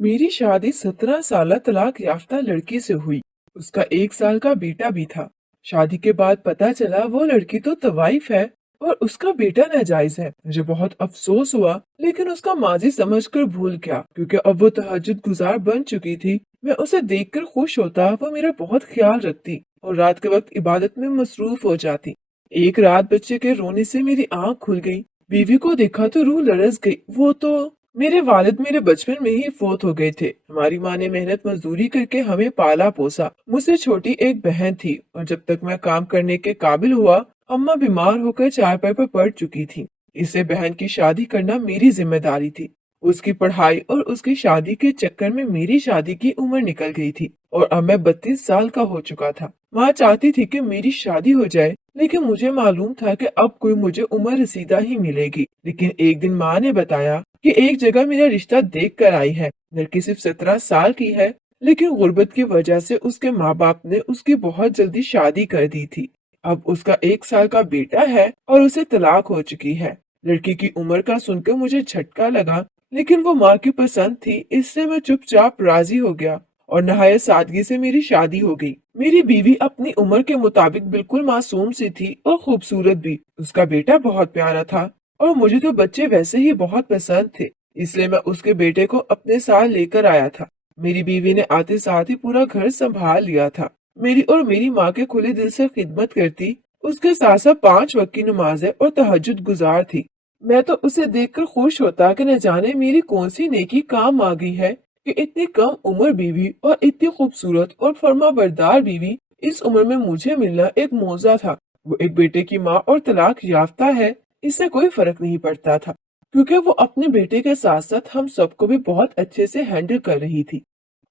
मेरी शादी 17 साल तलाक याफ्ता लड़की से हुई। उसका 1 साल का बेटा भी था। शादी के बाद पता चला वो लड़की तो तवाइफ है और उसका बेटा नाजायज है। मुझे बहुत अफसोस हुआ, लेकिन उसका माजी समझकर भूल गया, क्योंकि अब वो तहज्जुद गुजार बन चुकी थी। मैं उसे देखकर खुश होता, वो मेरा बहुत ख्याल रखती और रात के वक्त इबादत में मसरूफ हो जाती। एक रात बच्चे के रोने से मेरी आंख खुल गई। बीवी को देखा तो रूह लरस गई। वो तो मेरे वालिद मेरे बचपन में ही फोत हो गए थे। हमारी माँ ने मेहनत मजदूरी करके हमें पाला पोसा। मुझसे छोटी एक बहन थी और जब तक मैं काम करने के काबिल हुआ, अम्मा बीमार होकर चारपाई पर पड़ चुकी थी। इससे बहन की शादी करना मेरी जिम्मेदारी थी। उसकी पढ़ाई और उसकी शादी के चक्कर में मेरी शादी की उम्र निकल गई थी और अब मैं 32 साल का हो चुका था। माँ चाहती थी कि मेरी शादी हो जाए, लेकिन मुझे मालूम था कि अब कोई मुझे उम्र रसीदा ही मिलेगी। लेकिन एक दिन माँ ने बताया कि एक जगह मेरा रिश्ता देख कर आई है। लड़की सिर्फ 17 साल की है, लेकिन गुर्बत की वजह से उसके माँ बाप ने उसकी बहुत जल्दी शादी कर दी थी। अब उसका 1 साल का बेटा है और उसे तलाक हो चुकी है। लड़की की उम्र का सुनकर मुझे झटका लगा, लेकिन वो माँ की पसंद थी, इसलिए मैं चुपचाप राजी हो गया और नहायत सादगी से मेरी शादी हो गई। मेरी बीवी अपनी उम्र के मुताबिक बिल्कुल मासूम सी थी और खूबसूरत भी। उसका बेटा बहुत प्यारा था और मुझे तो बच्चे वैसे ही बहुत पसंद थे, इसलिए मैं उसके बेटे को अपने साथ लेकर आया था। मेरी बीवी ने आते साथ ही पूरा घर संभाल लिया था। मेरी और मेरी माँ के खुले दिल से खिदमत करती। उसके साथ साथ 5 वक्त की नमाजें और तहज्जुद गुजार थी। मैं तो उसे देखकर खुश होता कि न जाने मेरी कौन सी नेकी काम आ गई है कि इतनी कम उम्र बीवी और इतनी खूबसूरत और फर्माबरदार बीवी इस उम्र में मुझे मिलना एक मौजा था। वो एक बेटे की माँ और तलाक याफ्ता है, इससे कोई फर्क नहीं पड़ता था, क्योंकि वो अपने बेटे के साथ साथ हम सबको भी बहुत अच्छे से हैंडल कर रही थी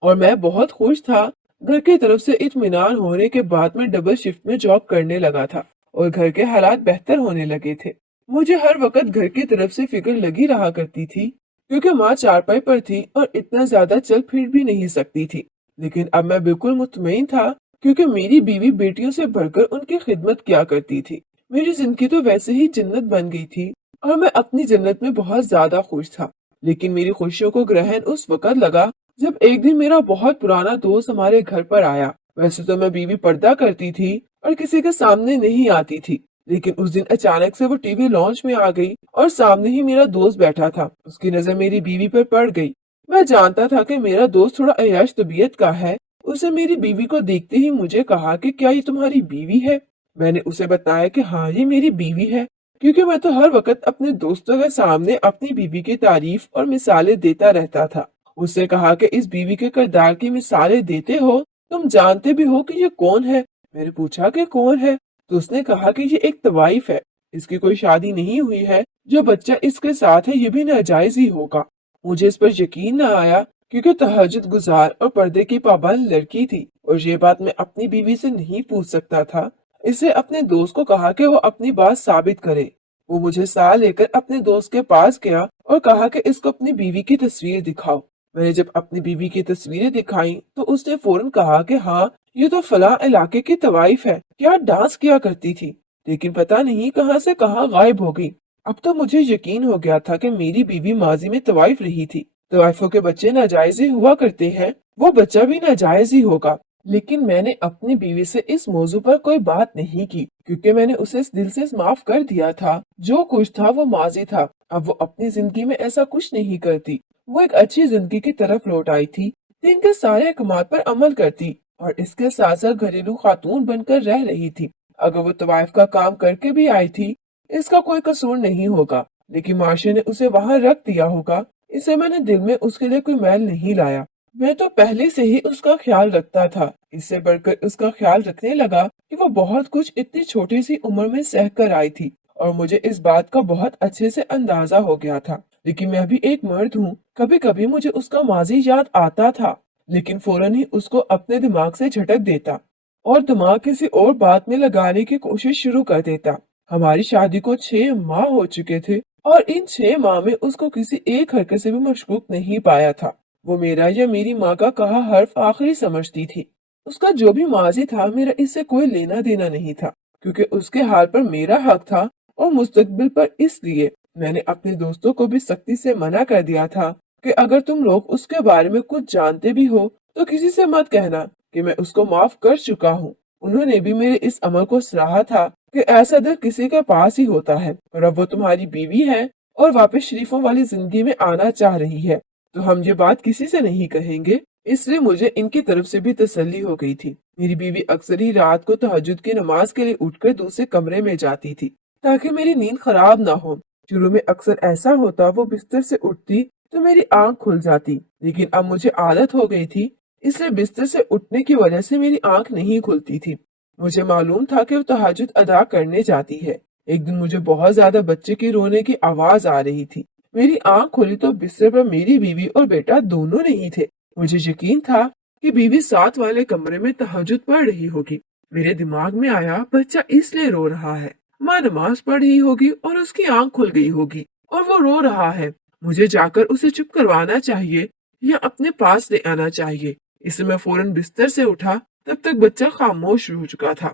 और मैं बहुत खुश था। घर की तरफ से इत्मीनान होने के बाद मैं डबल शिफ्ट में जॉब करने लगा था और घर के हालात बेहतर होने लगे थे। मुझे हर वक्त घर की तरफ से फिक्र लगी रहा करती थी, क्योंकि माँ चारपाई पर थी और इतना ज्यादा चल फिर भी नहीं सकती थी। लेकिन अब मैं बिल्कुल मुतमईन था, क्योंकि मेरी बीवी बेटियों से बढ़कर उनकी खिदमत किया करती थी। मेरी जिंदगी तो वैसे ही जन्नत बन गई थी और मैं अपनी जन्नत में बहुत ज्यादा खुश था। लेकिन मेरी खुशियों को ग्रहण उस वक्त लगा जब एक दिन मेरा बहुत पुराना दोस्त हमारे घर पर आया। वैसे तो मैं बीवी पर्दा करती थी और किसी के सामने नहीं आती थी, लेकिन उस दिन अचानक से वो टीवी लॉन्च में आ गई और सामने ही मेरा दोस्त बैठा था। उसकी नजर मेरी बीवी पर पड़ गई। मैं जानता था कि मेरा दोस्त थोड़ा अय्याश तबीयत का है। उसे मेरी बीवी को देखते ही मुझे कहा कि क्या ये तुम्हारी बीवी है। मैंने उसे बताया कि हाँ, ये मेरी बीवी है, क्योंकि मैं तो हर वक्त अपने दोस्तों के सामने अपनी बीवी की तारीफ और मिसालें देता रहता था। उससे कहा कि इस बीवी के किरदार की मिसालें देते हो, तुम जानते भी हो कि ये कौन है। मैंने पूछा कि कौन है, तो उसने कहा कि ये एक तवाइफ है, इसकी कोई शादी नहीं हुई है, जो बच्चा इसके साथ है ये भी नाजायज ही होगा। मुझे इस पर यकीन न आया, क्योंकि तहज्जुद गुजार और पर्दे की पाबंद लड़की थी और ये बात मैं अपनी बीवी से नहीं पूछ सकता था। इससे अपने दोस्त को कहा कि वो अपनी बात साबित करे। वो मुझे साथ लेकर अपने दोस्त के पास गया और कहा कि इसको अपनी बीवी की तस्वीर दिखाओ। मैंने जब अपनी बीवी की तस्वीरें दिखाई तो उसने फौरन कहा कि हाँ, ये तो फला इलाके की तवाइफ है, क्या डांस किया करती थी, लेकिन पता नहीं कहाँ से कहाँ गायब हो गई। अब तो मुझे यकीन हो गया था कि मेरी बीवी माजी में तवाइफ रही थी। तवाइफों के बच्चे नाजायज ही हुआ करते हैं, वो बच्चा भी नाजायज ही होगा। लेकिन मैंने अपनी बीवी से इस मौजू पर कोई बात नहीं की, क्योंकि मैंने उसे इस दिल से माफ कर दिया था। जो कुछ था वो माजी था, अब वो अपनी जिंदगी में ऐसा कुछ नहीं करती। वो एक अच्छी जिंदगी की तरफ लौट आई थी, दिन के सारे अहकामात पर अमल करती और इसके साथ साथ घरेलू खातून बनकर रह रही थी। अगर वो तवाइफ का काम करके भी आई थी, इसका कोई कसूर नहीं होगा, लेकिन माशरे ने उसे वहां रख दिया होगा। इसे मैंने दिल में उसके लिए कोई मैल नहीं लाया। मैं तो पहले से ही उसका ख्याल रखता था। इससे बढ़कर उसका ख्याल रखने लगा कि वो बहुत कुछ इतनी छोटी सी उम्र में सह कर आई थी और मुझे इस बात का बहुत अच्छे से अंदाजा हो गया था। लेकिन मैं भी एक मर्द हूँ, कभी कभी मुझे उसका माजी याद आता था, लेकिन फौरन ही उसको अपने दिमाग से झटक देता और दिमाग किसी और बात में लगाने की कोशिश शुरू कर देता। हमारी शादी को 6 माह हो चुके थे और इन 6 माह में उसको किसी एक हरकत से भी मशगूक नहीं पाया था। वो मेरा या मेरी माँ का कहा हर्फ आखिरी समझती थी। उसका जो भी माजी था, मेरा इससे कोई लेना देना नहीं था, क्योंकि उसके हाल पर मेरा हक था और मुस्तकबिल पर। इसलिए मैंने अपने दोस्तों को भी सख्ती से मना कर दिया था कि अगर तुम लोग उसके बारे में कुछ जानते भी हो तो किसी से मत कहना कि मैं उसको माफ कर चुका हूँ। उन्होंने भी मेरे इस अमल को सराहा था कि ऐसा दिल किसी के पास ही होता है, और अब वो तुम्हारी बीवी है और वापस शरीफों वाली जिंदगी में आना चाह रही है, तो हम ये बात किसी से नहीं कहेंगे। इसलिए मुझे इनकी तरफ से भी तसल्ली हो गई थी। मेरी बीवी अक्सर ही रात को तहज्जुद की नमाज के लिए उठकर दूसरे कमरे में जाती थी ताकि मेरी नींद खराब ना हो। शुरू में अक्सर ऐसा होता, वो बिस्तर से उठती तो मेरी आंख खुल जाती, लेकिन अब मुझे आदत हो गई थी, इसलिए बिस्तर से उठने की वजह से मेरी आंख नहीं खुलती थी। मुझे मालूम था कि वो तहज्जुद अदा करने जाती है। एक दिन मुझे बहुत ज्यादा बच्चे की रोने की आवाज आ रही थी। मेरी आंख खोली तो बिस्तर पर मेरी बीवी और बेटा दोनों नहीं थे। मुझे यकीन था कि बीवी साथ वाले कमरे में तहज्जुद पढ़ रही होगी। मेरे दिमाग में आया, बच्चा इसलिए रो रहा है, माँ नमाज पढ़ रही होगी और उसकी आंख खुल गई होगी और वो रो रहा है। मुझे जाकर उसे चुप करवाना चाहिए या अपने पास ले आना चाहिए। इसलिए मैं फौरन बिस्तर से उठा। तब तक बच्चा खामोश हो चुका था।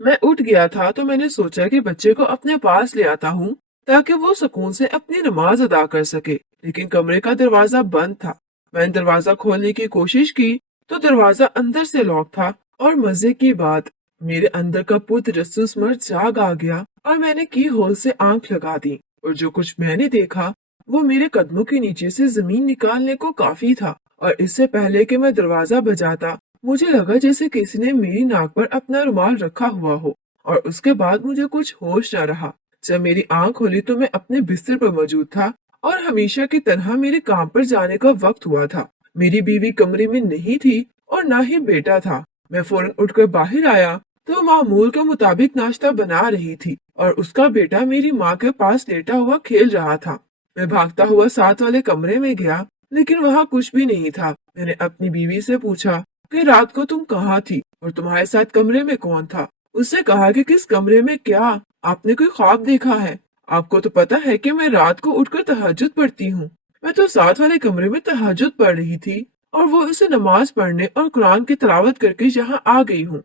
मैं उठ गया था तो मैंने सोचा कि बच्चे को अपने पास ले आता हूँ ताकि वो सुकून से अपनी नमाज अदा कर सके, लेकिन कमरे का दरवाजा बंद था। मैंने दरवाजा खोलने की कोशिश की तो दरवाजा अंदर से लॉक था, और मजे की बात, मेरे अंदर का पुत्र रसूस मर्द जाग आ गया और मैंने की होल से आंख लगा दी, और जो कुछ मैंने देखा वो मेरे कदमों के नीचे से जमीन निकालने को काफी था। और इससे पहले कि मैं दरवाजा बजाता, मुझे लगा जैसे किसी ने मेरी नाक पर अपना रुमाल रखा हुआ हो, और उसके बाद मुझे कुछ होश न रहा। जब मेरी आंख खुली तो मैं अपने बिस्तर पर मौजूद था और हमेशा की तरह मेरे काम पर जाने का वक्त हुआ था। मेरी बीवी कमरे में नहीं थी और ना ही बेटा था। मैं फौरन उठकर बाहर आया तो मामूल के मुताबिक नाश्ता बना रही थी और उसका बेटा मेरी माँ के पास लेटा हुआ खेल रहा था। मैं भागता हुआ साथ वाले कमरे में गया, लेकिन वहाँ कुछ भी नहीं था। मैंने अपनी बीवी से पूछा कि रात को तुम कहाँ थी और तुम्हारे साथ कमरे में कौन था। उसने कहा कि किस कमरे में क्या, आपने कोई ख्वाब देखा है? आपको तो पता है कि मैं रात को उठकर तहज्जुद पढ़ती हूँ। मैं तो साथ वाले कमरे में तहज्जुद पढ़ रही थी और वो उसे नमाज पढ़ने और कुरान की तिलावत करके यहाँ आ गई हूँ।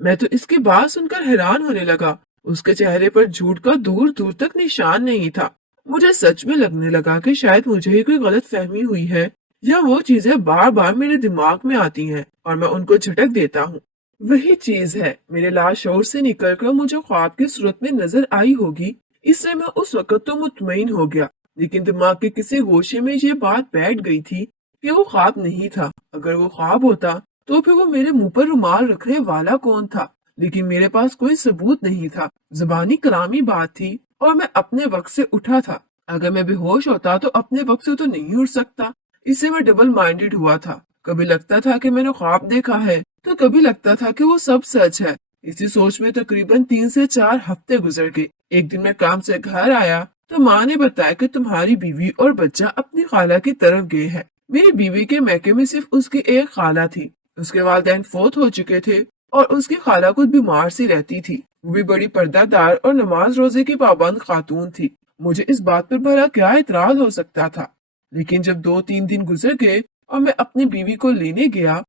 मैं तो इसकी बात सुनकर हैरान होने लगा। उसके चेहरे पर झूठ का दूर दूर तक निशान नहीं था। मुझे सच में लगने लगा कि शायद मुझे ही कोई गलत फहमी हुई है, या वो चीजें बार बार मेरे दिमाग में आती हैं और मैं उनको झटक देता हूँ। वही चीज है मेरे लाशौर से निकलकर मुझे ख्वाब की सूरत में नजर आई होगी, इससे मैं उस वक्त तो मुतमईन हो गया, लेकिन दिमाग के किसी गोशे में ये बात बैठ गई थी कि वो ख्वाब नहीं था। अगर वो ख्वाब होता तो फिर वो मेरे मुंह पर रुमाल रखने वाला कौन था? लेकिन मेरे पास कोई सबूत नहीं था। जुबानी कलामी बात थी और मैं अपने वक्त से उठा था। अगर मैं बेहोश होता तो अपने वक्त से तो नहीं उठ सकता। इससे मैं डबल माइंडेड हुआ था। कभी लगता था कि मैंने ख्वाब देखा है तो कभी लगता था कि वो सब सच है। इसी सोच में तकरीबन 3 से 4 हफ्ते गुजर गए। एक दिन मैं काम से घर आया तो माँ ने बताया कि तुम्हारी बीवी और बच्चा अपनी खाला की तरफ गए हैं। मेरी बीवी के मैके में सिर्फ उसकी एक खाला थी। उसके वालिदैन फौत हो चुके थे और उसकी खाला कुछ बीमार सी रहती थी। वो भी बड़ी पर्दादार और नमाज रोजे की पाबंद खातून थी। मुझे इस बात पर भला क्या इतराज हो सकता था? लेकिन जब 2-3 दिन गुजर गए और मैं अपनी बीवी को लेने गया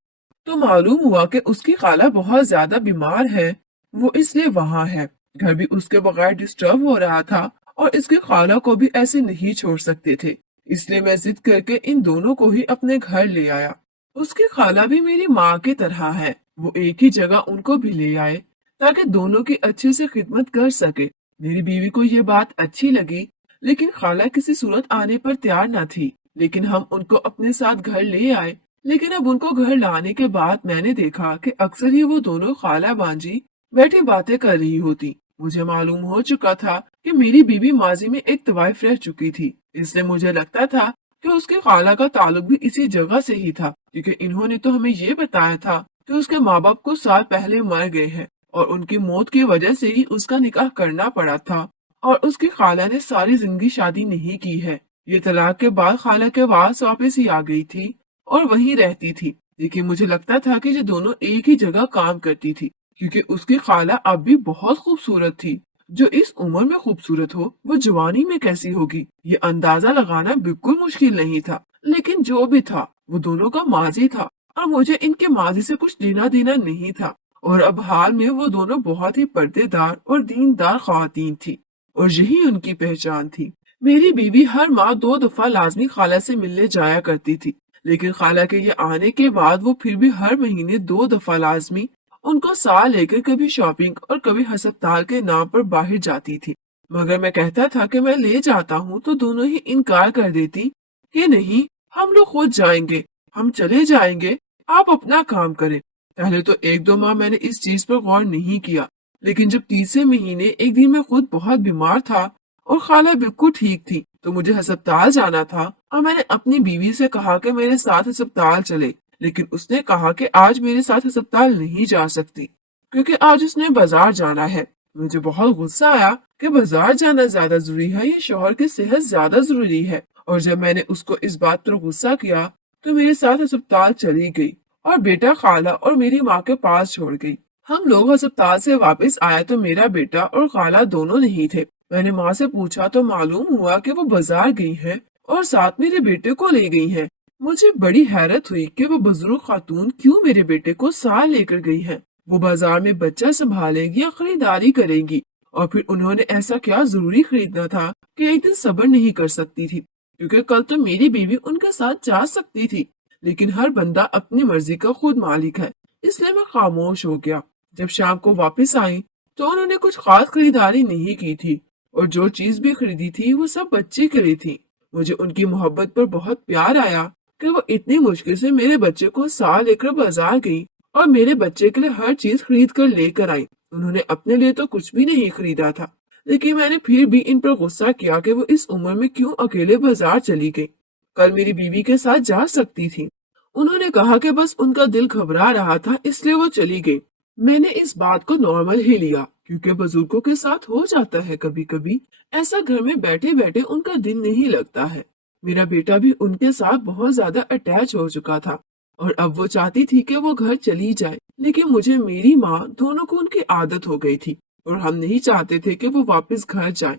तो मालूम हुआ कि उसकी खाला बहुत ज्यादा बीमार है। वो इसलिए वहाँ है। घर भी उसके बगैर डिस्टर्ब हो रहा था और इसकी खाला को भी ऐसे नहीं छोड़ सकते थे। इसलिए मैं जिद करके इन दोनों को ही अपने घर ले आया। उसकी खाला भी मेरी माँ की तरह है। वो एक ही जगह उनको भी ले आए ताकि दोनों की अच्छे से खिदमत कर सके। मेरी बीवी को ये बात अच्छी लगी, लेकिन खाला किसी सूरत आने पर तैयार न थी। लेकिन हम उनको अपने साथ घर ले आए। लेकिन अब उनको घर लाने के बाद मैंने देखा कि अक्सर ही वो दोनों खाला बांजी बैठी बातें कर रही होती। मुझे मालूम हो चुका था कि मेरी बीवी माजी में एक तवाइफ रह चुकी थी, इसलिए मुझे लगता था कि उसके खाला का ताल्लुक भी इसी जगह से ही था, क्योंकि इन्होंने तो हमें ये बताया था कि उसके माँ बाप कुछ साल पहले मर गए हैं और उनकी मौत की वजह से ही उसका निकाह करना पड़ा था, और उसकी खाला ने सारी जिंदगी शादी नहीं की है। ये तलाक के बाद खाला के पास वापस ही आ गई थी और वहीं रहती थी। लेकिन मुझे लगता था कि ये दोनों एक ही जगह काम करती थी, क्योंकि उसकी खाला अब भी बहुत खूबसूरत थी। जो इस उम्र में खूबसूरत हो वो जवानी में कैसी होगी, ये अंदाजा लगाना बिल्कुल मुश्किल नहीं था। लेकिन जो भी था वो दोनों का माजी था और मुझे इनके माजी से कुछ लेना देना नहीं था। और अब हाल में वो दोनों बहुत ही पर्देदार और दीनदार ख्वातीन थी और यही उनकी पहचान थी। मेरी बीवी हर माह 2 दफा लाजमी खाला से मिलने जाया करती थी, लेकिन खाला के ये आने के बाद वो फिर भी हर महीने 2 दफा लाजमी उनको साथ लेकर कभी शॉपिंग और कभी हस्पताल के नाम पर बाहर जाती थी। मगर मैं कहता था कि मैं ले जाता हूँ तो दोनों ही इनकार कर देती कि नहीं, हम लोग खुद जाएंगे, हम चले जाएंगे, आप अपना काम करें। पहले तो 1-2 माह मैंने इस चीज पर गौर नहीं किया, लेकिन जब तीसरे महीने एक दिन मैं खुद बहुत बीमार था और खाला बिल्कुल ठीक थी तो मुझे अस्पताल जाना था और मैंने अपनी बीवी से कहा कि मेरे साथ अस्पताल चले, लेकिन उसने कहा कि आज मेरे साथ अस्पताल नहीं जा सकती क्योंकि आज उसने बाजार जाना है। मुझे बहुत गुस्सा आया कि बाजार जाना ज्यादा जरूरी है या शौहर की सेहत ज्यादा जरूरी है, और जब मैंने उसको इस बात पर गुस्सा किया तो मेरे साथ अस्पताल चली गई और बेटा खाला और मेरी माँ के पास छोड़ गई। हम लोग अस्पताल से वापस आए तो मेरा बेटा और खाला दोनों नहीं थे। मैंने माँ से पूछा तो मालूम हुआ कि वो बाजार गई है और साथ मेरे बेटे को ले गई है। मुझे बड़ी हैरत हुई कि वो बुजुर्ग खातून क्यों मेरे बेटे को साथ लेकर गई है। वो बाजार में बच्चा संभालेगी या खरीदारी करेगी, और फिर उन्होंने ऐसा क्या जरूरी खरीदना था कि एक दिन सब्र नहीं कर सकती थी, क्योंकि कल तो मेरी बीवी उनके साथ जा सकती थी। लेकिन हर बंदा अपनी मर्जी का खुद मालिक है, इसलिए मैं खामोश हो गया। जब शाम को वापस आई तो उन्होंने कुछ खास खरीदारी नहीं की थी और जो चीज भी खरीदी थी वो सब बच्चे के लिए थी। मुझे उनकी मोहब्बत पर बहुत प्यार आया कि वो इतनी मुश्किल से मेरे बच्चे को साथ लेकर बाजार गई और मेरे बच्चे के लिए हर चीज खरीद कर लेकर आई। उन्होंने अपने लिए तो कुछ भी नहीं खरीदा था, लेकिन मैंने फिर भी इन पर गुस्सा किया कि वो इस उम्र में क्यों अकेले बाजार चली गई। कल मेरी बीवी के साथ जा सकती थी। उन्होंने कहा कि बस उनका दिल घबरा रहा था इसलिए वो चली गई। मैंने इस बात को नॉर्मल ही लिया क्योंकि बुजुर्गों के साथ हो जाता है कभी कभी ऐसा, घर में बैठे बैठे उनका दिल नहीं लगता है। मेरा बेटा भी उनके साथ बहुत ज्यादा अटैच हो चुका था और अब वो चाहती थी कि वो घर चली जाए, लेकिन मुझे मेरी माँ दोनों को उनकी आदत हो गई थी और हम नहीं चाहते थे कि वो वापस घर जाए,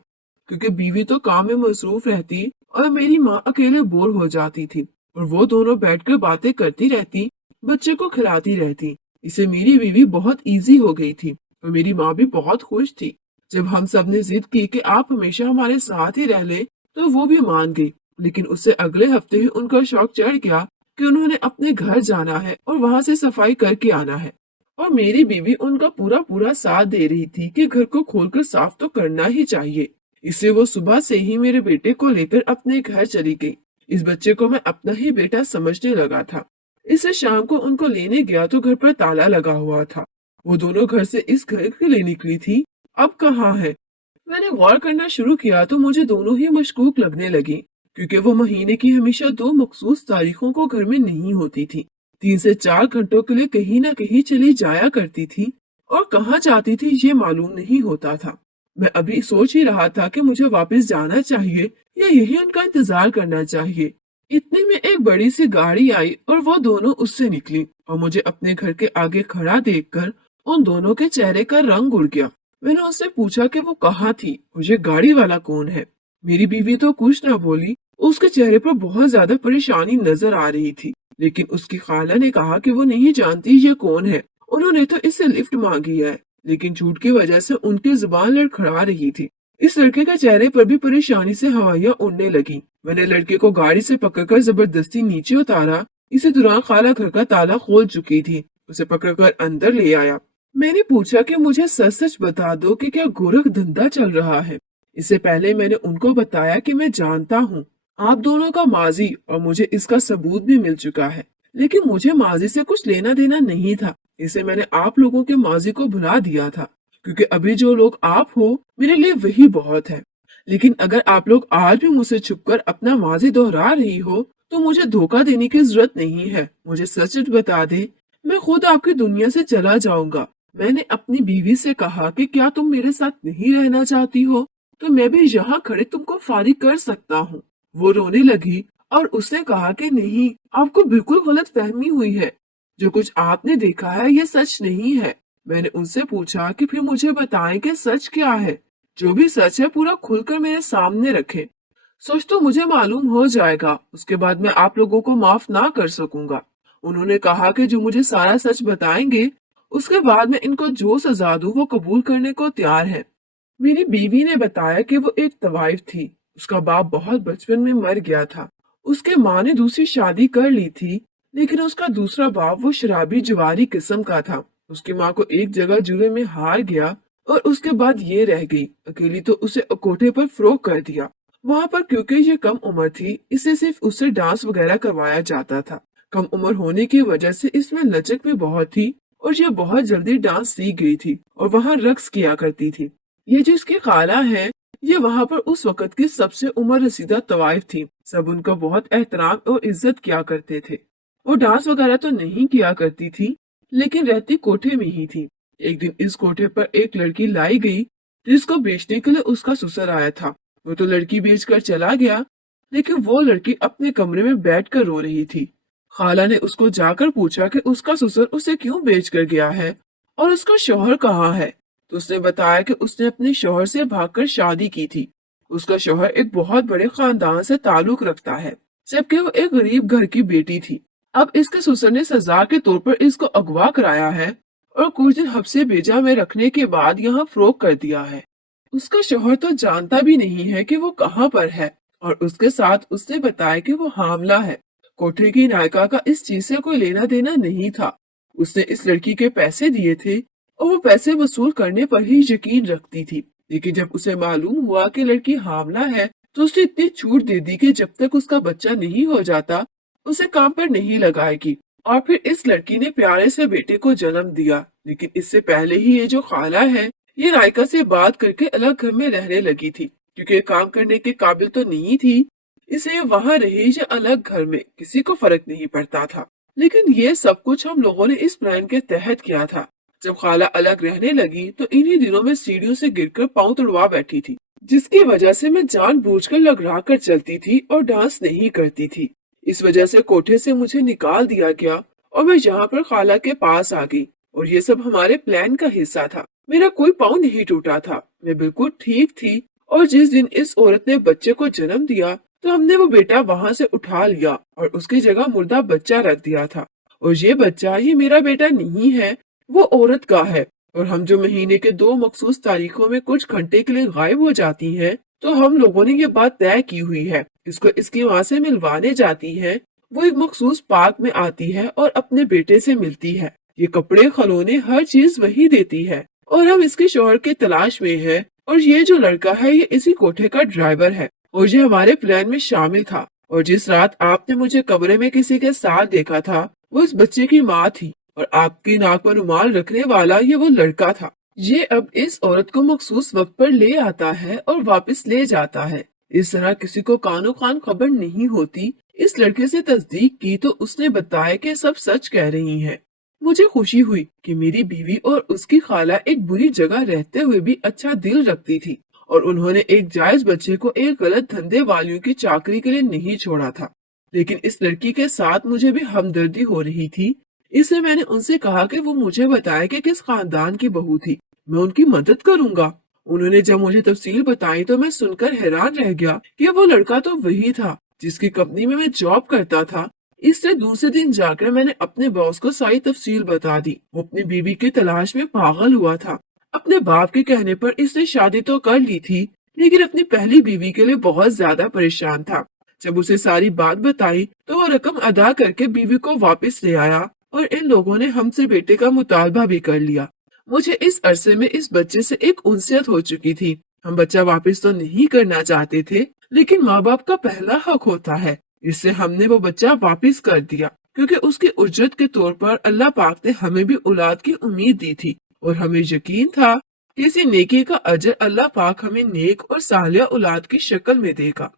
क्योंकि बीवी तो काम में मसरूफ रहती और मेरी माँ अकेले बोर हो जाती थी और वो दोनों बैठकर बातें करती रहती, बच्चे को खिलाती रहती। इसे मेरी बीवी बहुत इजी हो गई थी और मेरी माँ भी बहुत खुश थी। जब हम सब ने जिद की कि आप हमेशा हमारे साथ ही रह ले तो वो भी मान गई, लेकिन उससे अगले हफ्ते ही उनका शौक चढ़ गया कि उन्होंने अपने घर जाना है और वहां से सफाई करके आना है। और मेरी बीवी उनका पूरा पूरा साथ दे रही थी कि घर को खोलकर साफ तो करना ही चाहिए। इससे वो सुबह से ही मेरे बेटे को लेकर अपने घर चली गई। इस बच्चे को मैं अपना ही बेटा समझने लगा था। इससे शाम को उनको लेने गया तो घर पर ताला लगा हुआ था। वो दोनों घर से इस घर के लिए निकली थी, अब कहाँ है? मैंने गौर करना शुरू किया तो मुझे दोनों ही मशकूक लगने लगी, क्योंकि वो महीने की हमेशा 2 मखसूस तारीखों को घर में नहीं होती थी। 3 से 4 घंटों के लिए कहीं ना कहीं चली जाया करती थी और कहाँ जाती थी ये मालूम नहीं होता था। मैं अभी सोच ही रहा था कि मुझे वापस जाना चाहिए या यही उनका इंतजार करना चाहिए। इतने में एक बड़ी सी गाड़ी आई और वो दोनों उससे निकली और मुझे अपने घर के आगे खड़ा देखकर उन दोनों के चेहरे का रंग उड़ गया। मैंने उससे पूछा कि वो कहाँ थी और ये गाड़ी वाला कौन है। मेरी बीवी तो कुछ न बोली, उसके चेहरे पर बहुत ज्यादा परेशानी नजर आ रही थी, लेकिन उसकी खाला ने कहा कि वो नहीं जानती ये कौन है, उन्होंने तो इससे लिफ्ट मांगी है। लेकिन झूठ की वजह से उनकी जुबान लड़खड़ा रही थी। इस लड़के के चेहरे पर भी परेशानी से हवाइयां उड़ने लगी। मैंने लड़के को गाड़ी से पकड़कर जबरदस्ती नीचे उतारा। इसी दौरान खाला घर का ताला खोल चुकी थी। उसे पकड़कर अंदर ले आया। मैंने पूछा कि मुझे सच सच बता दो कि क्या गोरख धंधा चल रहा है। इससे पहले मैंने उनको बताया कि मैं जानता हूँ आप दोनों का माजी और मुझे इसका सबूत भी मिल चुका है, लेकिन मुझे माजी से कुछ लेना देना नहीं था। इसे मैंने आप लोगों के माजी को भुला दिया था, क्योंकि अभी जो लोग आप हो मेरे लिए वही बहुत है। लेकिन अगर आप लोग आज भी मुझसे छुपकर अपना माजी दोहरा रही हो तो मुझे धोखा देने की जरूरत नहीं है। मुझे सच सच बता दे, मैं खुद आपकी दुनिया से चला जाऊंगा। मैंने अपनी बीवी से कहा कि क्या तुम मेरे साथ नहीं रहना चाहती हो तो मैं भी यहाँ खड़े तुमको फारिग कर सकता हूँ। वो रोने लगी और उसने कहा कि नहीं, आपको बिल्कुल गलत फहमी हुई है, जो कुछ आपने देखा है ये सच नहीं है। मैंने उनसे पूछा कि फिर मुझे बताएं कि सच क्या है। जो भी सच है पूरा खुलकर मेरे सामने रखें। सच तो मुझे मालूम हो जाएगा, उसके बाद मैं आप लोगों को माफ ना कर सकूंगा। उन्होंने कहा कि जो मुझे सारा सच बताएंगे उसके बाद मैं इनको जो सजा दूं वो कबूल करने को तैयार है। मेरी बीवी ने बताया कि वो एक तवाइफ थी। اس کا باپ بہت بچپن میں مر گیا تھا۔ اس کے ماں نے دوسری شادی کر لی تھی، لیکن اس کا دوسرا باپ وہ شرابی جواری قسم کا تھا۔ اس کی ماں کو ایک جگہ جوئے میں ہار گیا اور اس کے بعد یہ رہ گئی اکیلی، تو اسے کوٹھے پر فروخت کر دیا۔ وہاں پر کیونکہ یہ کم عمر تھی، اسے صرف اس سے ڈانس وغیرہ کروایا جاتا تھا۔ کم عمر ہونے کی وجہ سے اس میں لچک بھی بہت تھی اور یہ بہت جلدی ڈانس سیکھ گئی تھی اور وہاں رقص کیا کرتی تھی۔ یہ جو اس کی خالہ ہے، یہ وہاں پر اس وقت کی سب سے عمر رسیدہ طوائف تھی۔ سب ان کا بہت احترام اور عزت کیا کرتے تھے۔ وہ ڈانس وغیرہ تو نہیں کیا کرتی تھی، لیکن رہتی کوٹھے میں ہی تھی۔ ایک دن اس کوٹھے پر ایک لڑکی لائی گئی جس کو بیچنے کے لیے اس کا سسر آیا تھا۔ وہ تو لڑکی بیچ کر چلا گیا، لیکن وہ لڑکی اپنے کمرے میں بیٹھ کر رو رہی تھی۔ خالہ نے اس کو جا کر پوچھا کہ اس کا سسر اسے کیوں بیچ کر گیا ہے اور اس کا شوہر کہاں ہے، تو اس نے بتایا کہ اس نے اپنے شوہر سے بھاگ کر شادی کی تھی۔ اس کا شوہر ایک بہت بڑے خاندان سے تعلق رکھتا ہے، جبکہ وہ ایک غریب گھر کی بیٹی تھی۔ اب اس کے سسر نے سزا کے طور پر اس کو اغوا کرایا ہے اور کچھ دن حبس بیجا میں رکھنے کے بعد یہاں فروخت کر دیا ہے۔ اس کا شوہر تو جانتا بھی نہیں ہے کہ وہ کہاں پر ہے، اور اس کے ساتھ اس نے بتایا کہ وہ حاملہ ہے۔ کوٹھے کی نائکا کا اس چیز سے کوئی لینا دینا نہیں تھا۔ اس نے اس لڑکی کے پیسے دیے تھے اور وہ پیسے وصول کرنے پر ہی یقین رکھتی تھی، لیکن جب اسے معلوم ہوا کہ لڑکی حاملہ ہے تو اس نے اتنی چھوٹ دے دی کہ جب تک اس کا بچہ نہیں ہو جاتا اسے کام پر نہیں لگائے گی۔ اور پھر اس لڑکی نے پیارے سے بیٹے کو جنم دیا، لیکن اس سے پہلے ہی یہ جو خالہ ہے یہ رائکا سے بات کر کے الگ گھر میں رہنے لگی تھی، کیونکہ یہ کام کرنے کے قابل تو نہیں تھی، اس لیے وہاں رہی یا الگ گھر میں کسی کو فرق نہیں پڑتا تھا۔ لیکن یہ سب کچھ ہم لوگوں نے اس پلان کے تحت کیا تھا۔ جب خالہ الگ رہنے لگی تو انہی دنوں میں سیڑھیوں سے گر کر پاؤں توڑوا بیٹھی تھی، جس کی وجہ سے میں جان بوجھ کر لگڑا کر چلتی تھی اور ڈانس نہیں کرتی تھی۔ اس وجہ سے کوٹھے سے مجھے نکال دیا گیا اور میں یہاں پر خالہ کے پاس آ گئی، اور یہ سب ہمارے پلان کا حصہ تھا۔ میرا کوئی پاؤں نہیں ٹوٹا تھا، میں بالکل ٹھیک تھی، اور جس دن اس عورت نے بچے کو جنم دیا تو ہم نے وہ بیٹا وہاں سے اٹھا لیا اور اس کی جگہ مردہ بچہ رکھ دیا تھا۔ اور یہ بچہ یہ میرا بیٹا نہیں ہے، وہ عورت کا ہے۔ اور ہم جو مہینے کے 2 مخصوص تاریخوں میں کچھ گھنٹے کے لیے غائب ہو جاتی ہیں، تو ہم لوگوں نے یہ بات طے کی ہوئی ہے، اس کو اس کی ماں سے ملوانے جاتی ہے۔ وہ ایک مخصوص پارک میں آتی ہے اور اپنے بیٹے سے ملتی ہے۔ یہ کپڑے کھلونے ہر چیز وہی دیتی ہے، اور ہم اس کے شوہر کی تلاش میں ہیں، اور یہ جو لڑکا ہے یہ اسی کوٹھے کا ڈرائیور ہے، اور یہ ہمارے پلان میں شامل تھا۔ اور جس رات آپ نے مجھے کمرے میں کسی کے ساتھ دیکھا تھا وہ اس بچے کی ماں تھی، اور آپ کی ناک پر رومال رکھنے والا یہ وہ لڑکا تھا۔ یہ اب اس عورت کو مخصوص وقت پر لے آتا ہے اور واپس لے جاتا ہے۔ اس طرح کسی کو کانو کان خبر نہیں ہوتی۔ اس لڑکے سے تصدیق کی تو اس نے بتایا کہ سب سچ کہہ رہی ہیں۔ مجھے خوشی ہوئی کہ میری بیوی اور اس کی خالہ ایک بری جگہ رہتے ہوئے بھی اچھا دل رکھتی تھی، اور انہوں نے ایک جائز بچے کو ایک غلط دھندے والیوں کی چاکری کے لیے نہیں چھوڑا تھا۔ لیکن اس لڑکی کے ساتھ مجھے بھی ہمدردی ہو رہی تھی، اس لیے میں نے ان سے کہا کہ وہ مجھے بتائے کہ کس خاندان کی بہو تھی، میں ان کی مدد کروں گا۔ انہوں نے جب مجھے تفصیل بتائی تو میں سن کر حیران رہ گیا کہ وہ لڑکا تو وہی تھا جس کی کمپنی میں جاب کرتا تھا۔ اس سے دوسرے دن جا کر میں نے اپنے باس کو ساری تفصیل بتا دی۔ وہ اپنی بیوی کی تلاش میں پاگل ہوا تھا۔ اپنے باپ کے کہنے پر اس نے شادی تو کر لی تھی، لیکن اپنی پہلی بیوی کے لیے بہت زیادہ پریشان تھا۔ جب اسے ساری بات بتائی تو وہ رقم ادا کر کے بیوی کو واپس لے آیا، اور ان لوگوں نے ہم سے بیٹے کا مطالبہ بھی کر لیا۔ مجھے اس عرصے میں اس بچے سے ایک انسیت ہو چکی تھی۔ ہم بچہ واپس تو نہیں کرنا چاہتے تھے، لیکن ماں باپ کا پہلا حق ہوتا ہے، اس سے ہم نے وہ بچہ واپس کر دیا، کیونکہ اس کی اجرت کے طور پر اللہ پاک نے ہمیں بھی اولاد کی امید دی تھی، اور ہمیں یقین تھا کہ اسی نیکی کا اجر اللہ پاک ہمیں نیک اور صالح اولاد کی شکل میں دے گا۔